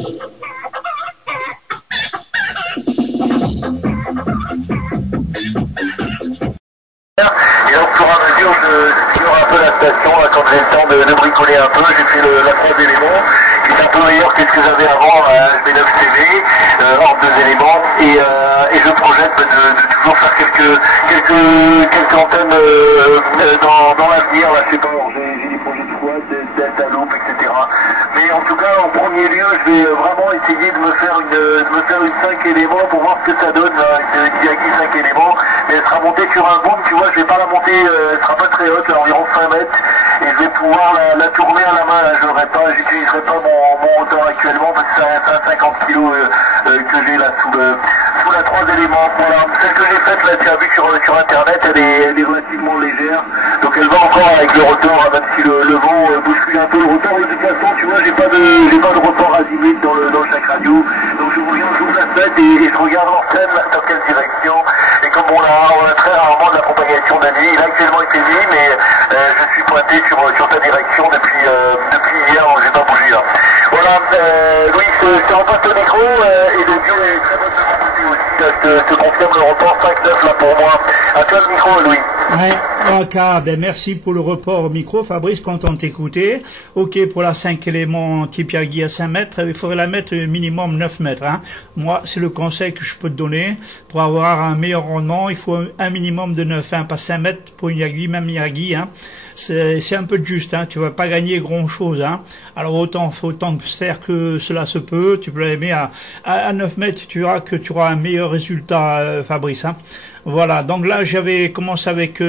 Et donc, pour à mesure, je suivre un peu la station, là, quand j'ai le temps de bricoler un peu, j'ai fait la croix d'éléments, qui est un peu meilleur que ce que j'avais avant, B9 TV, hors 2 éléments, et je projette de toujours faire quelques antennes dans l'avenir, là, je sais pas, j'ai des projets de squad, Delta Loop, etc. Mais en tout cas, en premier lieu, je vais vraiment essayer de me faire une 5 éléments pour voir ce que ça donne, une Yagi 5 éléments, mais elle sera montée sur un boom, tu vois, je vais pas la monter, elle sera pas très haute, à environ 5 mètres, et je vais pouvoir la tourner à la main, là, j'utiliserai pas mon moteur actuellement, parce que c'est un 50 kg que j'ai là sous la 3 éléments. Voilà, celle que j'ai faite, là, tu as vu sur internet, elle est relativement légère, donc elle va encore avec le rotor, même si le vent bouscule un peu le rotor. De toute façon, tu vois, j'ai pas de rotor azimut dans le chaque radio, donc je regarde, j'ouvre la fenêtre et je regarde l'antenne dans quelle direction, et comme on a très rarement de la propagation de nuit, là actuellement il fait nuit, mais je suis pointé sur ta direction depuis hier, j'ai pas bougé là. Voilà, Louis, je te repasse le micro, et le bio est très bon de mon côté aussi, je te confirme le report 5-9 là pour moi. À toi le micro, Louis. Ouais, ok, ben merci pour le report au micro, Fabrice, content de t'écouter. Ok, pour la 5 éléments type Yagi à 5 mètres, il faudrait la mettre minimum 9 mètres. Hein. Moi, c'est le conseil que je peux te donner. Pour avoir un meilleur rendement, il faut un minimum de 9, hein, pas 5 mètres pour une Yagi, même Yagi. Hein. C'est un peu juste, hein, tu vas pas gagner grand-chose. Hein. Alors autant faire que cela se peut, tu peux la mettre à 9 mètres, tu verras que tu auras un meilleur résultat, Fabrice. Hein. Voilà, donc là j'avais commencé avec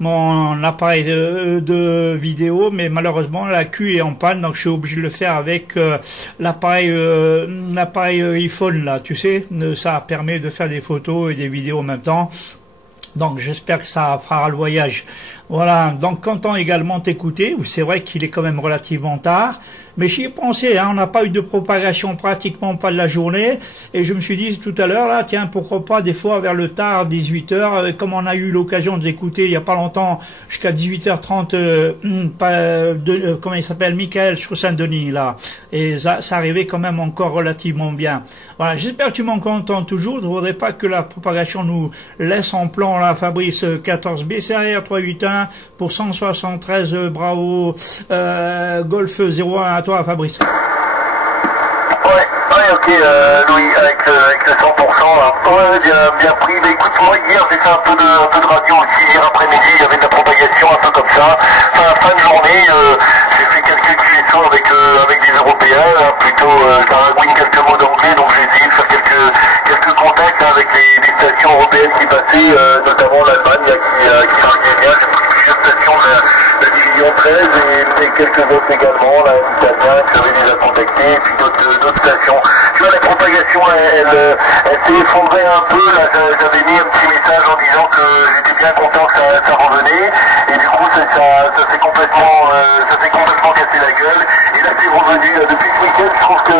mon appareil de vidéo, mais malheureusement la queue est en panne, donc je suis obligé de le faire avec l'appareil iPhone là, tu sais, ça permet de faire des photos et des vidéos en même temps. Donc j'espère que ça fera le voyage. Voilà, donc content également t'écouter. C'est vrai qu'il est quand même relativement tard, mais j'y ai pensé, hein, on n'a pas eu de propagation pratiquement pas de la journée, et je me suis dit tout à l'heure, là, tiens, pourquoi pas des fois vers le tard, 18h, comme on a eu l'occasion d'écouter il y a pas longtemps, jusqu'à 18h30, comment il s'appelle, Michael sur Saint-Denis, là, et ça arrivait quand même encore relativement bien. Voilà, j'espère que tu m'en contentes toujours, je ne voudrais pas que la propagation nous laisse en plan, là, Fabrice, 14 BCR 381 pour 173 Bravo Golf 01 à toi, Fabrice. Ouais, ok, Louis, avec le 100%, là. Ouais, bien pris. Mais écoute, moi, hier, j'ai fait un peu de radio aussi. Hier après-midi, il y avait de la propagation un peu comme ça. Fin de journée, j'ai fait quelques QSO avec des Européens, hein, plutôt, je baragouine quelques mots d'anglais, donc j'ai essayé de faire quelques contacts avec des stations européennes qui passaient, notamment l'Allemagne, qui marquait bien. J'ai pris plusieurs stations de la division 13 et quelques autres également, là, italiens, que j'avais déjà contactés, et puis d'autres stations. Tu vois, la propagation, elle s'est effondrée un peu, là, j'avais mis un petit message en disant que j'étais bien content que ça revenait, et du coup, ça s'est complètement cassé la gueule, et là, c'est revenu. Depuis ce week-end, je trouve que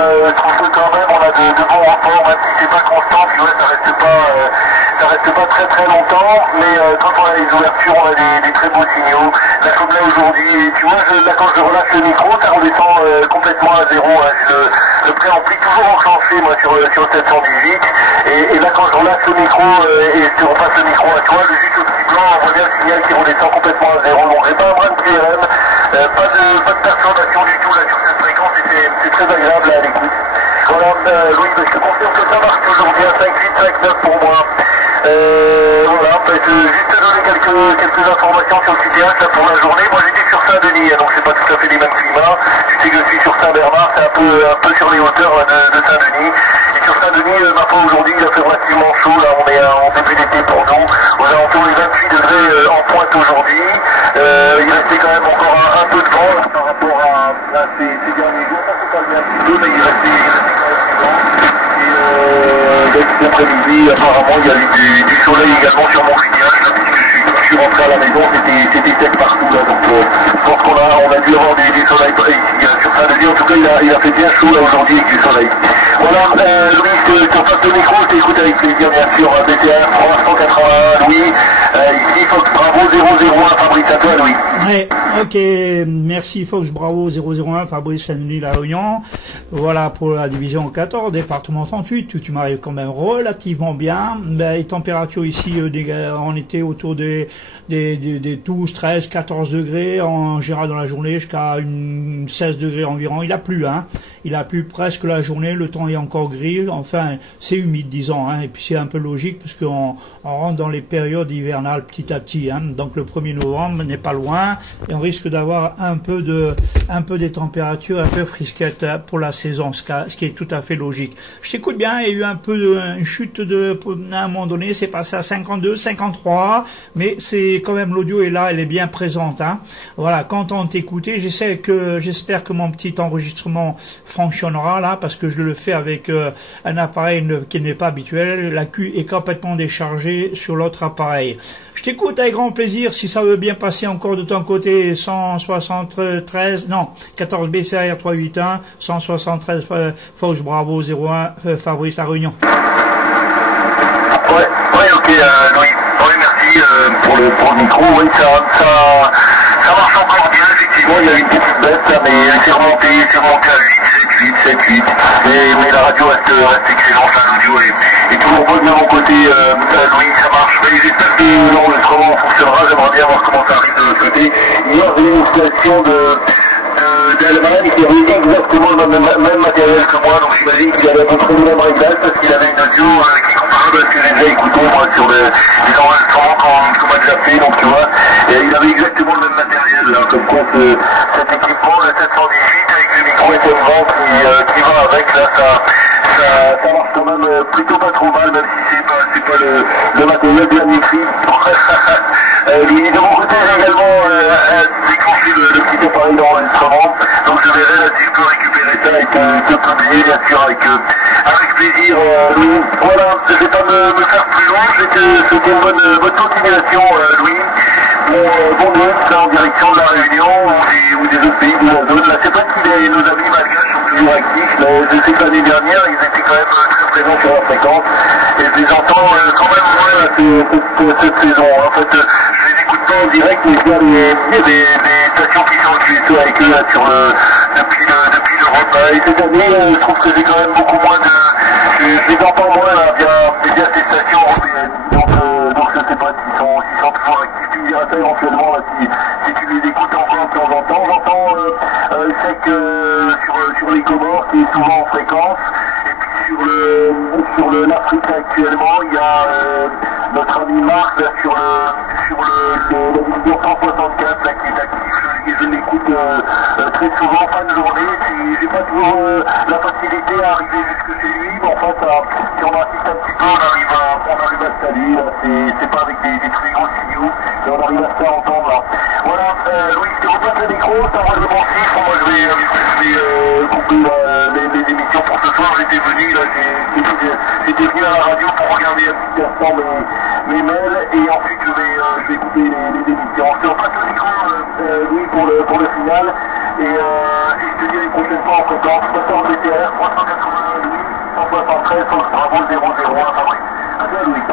quand même, on a de bons rapports, même si c'est pas constant, tu vois, ça reste pas très très longtemps, mais quand on a les ouvertures, on a des très beaux signaux. Là, comme là aujourd'hui, tu vois, là, quand je relâche le micro, ça redescend complètement à zéro. Hein. Le préampli toujours enclenché, moi, sur 718. Et là, quand je relâche le micro et je te repasse le micro à toi, juste le petit blanc envoie bien le signal qui redescend complètement à zéro. Donc, j'ai pas un brin de PRM, pas de perturbation du tout là sur cette fréquence, et c'est très agréable là, à l'écoute. Voilà, Louis, je te confirme que ça marche toujours bien, 5-8, 5-9 pour moi. Voilà, juste te donner quelques informations sur le TDH là, pour la journée. Moi j'étais sur Saint-Denis, donc c'est pas tout à fait les mêmes climats. Je sais que je suis sur Saint-Bernard, c'est un peu sur les hauteurs là, de Saint-Denis. Et sur Saint-Denis, ma foi, aujourd'hui il a fait relativement chaud, là on est en début d'été pour nous, aux alentours des 28 degrés en pointe aujourd'hui. Il restait quand même encore un peu de vent là, par rapport à ces derniers jours, ça s'est calmé un petit peu, mais il restait quand même du vent. L'après-midi, apparemment, il y a du soleil également sur mon grillage, là, puisque je suis rentré à la maison, c'était sec partout là, donc je pense qu'on a dû avoir du soleil ici sur Saint-Denis. En tout cas, il a fait bien chaud là aujourd'hui avec du soleil. Voilà, Louis, je te passe le micro, je t'écoute avec plaisir bien sûr, BTR 381 Louis, ici Fox Bravo 001 Fabrice, à toi Louis. Ouais, ok, merci Fox Bravo 001 Fabrice Saint-Denis La Réunion. Voilà pour la division 14, département 38, où tu m'arrives quand même relativement bien. Les températures ici, on était autour des 12, 13, 14 degrés en général dans la journée, jusqu'à 16 degrés environ. Il a plu, hein. Il a plu presque la journée, le temps est encore gris, enfin c'est humide disons, hein, et puis c'est un peu logique parce qu'on rentre dans les périodes hivernales petit à petit, hein, donc le 1er novembre n'est pas loin et on risque d'avoir un peu des températures un peu frisquettes pour la saison, ce qui est tout à fait logique. Je t'écoute bien, il y a eu un peu une chute à un moment donné, c'est passé à 52, 53, mais c'est quand même l'audio est là, elle est bien présente, hein. Voilà, quand on t'écoutait, j'espère que mon petit enregistrement fonctionnera là, parce que je le fais avec un appareil qui n'est pas habituel. La Q est complètement déchargée sur l'autre appareil. Je t'écoute avec grand plaisir. Si ça veut bien passer encore de ton côté, 173, non, 14 BCR 381, 173 Fox Bravo 01 Fabrice La Réunion. Ouais, ok, Louis. Oui, merci pour le micro. Oui, ça marche encore bien, effectivement. Il y a une petite baisse là, mais c'est remonté à 8, 7, 8. Mais la radio reste excellente, hein, l'audio est toujours bonne de mon côté. Louis, ça marche. Mais j'espère que l'enregistrement fonctionnera. J'aimerais bien voir comment ça arrive de l'autre côté. Hier, j'ai eu une situation d'Allemagne qui avait exactement le même matériel que moi, donc j'imagine qu'il avait à peu près le même réglage parce qu'il avait une audio qui est comparable à ce que j'ai déjà écouté moi sur les enregistrements qu'on m'a déjà fait, donc tu vois, et il avait exactement le même matériel, là, comme quoi cet équipement, le 718 avec le micro FM20 qui va avec, là, ça marche quand même plutôt pas trop mal, même si c'est pas le matériel bien écrit. De mon côté, j'ai également déclenché le petit appareil d'enregistrement, donc je verrai là si je peux récupérer ça et te publier, bien sûr, avec plaisir. Louis. Voilà, je ne vais pas me faire plus loin, je vais te souhaiter une bonne continuation, Louis. Bon neuf, là, en direction de la Réunion ou des autres pays de la zone. Là, c'est pas si nos amis malgaches sont toujours actifs. Là, je sais que l'année dernière, ils étaient quand même très présents sur la fréquence. Et je les entends quand même moins cette saison. En fait, je les écoute pas en direct, mais il y a des stations qui sont utilisées avec eux là, depuis l'Europe. Et cette année, je trouve que j'ai quand même beaucoup moins de... Je les entends moins là, via ces stations européennes. Donc je sais pas s'ils sont toujours actifs. Tu me diras ça éventuellement là, si tu les écoutes encore de temps en temps. J'entends sec sur les Comores qui est souvent en fréquence. Et puis sur l'Afrique actuellement, il y a notre ami Marc là, sur la division 164 là, qui est actif. Je l'écoute très souvent fin de journée. J'ai pas toujours la facilité à arriver jusque chez lui, mais enfin si on insiste un petit peu, on arrive à se saluer. C'est pas avec des très gros signaux, mais on arrive à se faire entendre là. Voilà, Louis, je te repasse le micro, ça envoie le bon chiffre. Moi je vais couper les émissions pour ce soir. J'étais venu à la radio pour regarder un petit instant mes mails et ensuite je vais couper les émissions. Je te repasse le micro, Louis, pour le final et je te dis une prochaine fois en fréquence 14 BTR 380 Louis 173 Bravo 001 Fabrice. À toi Louis.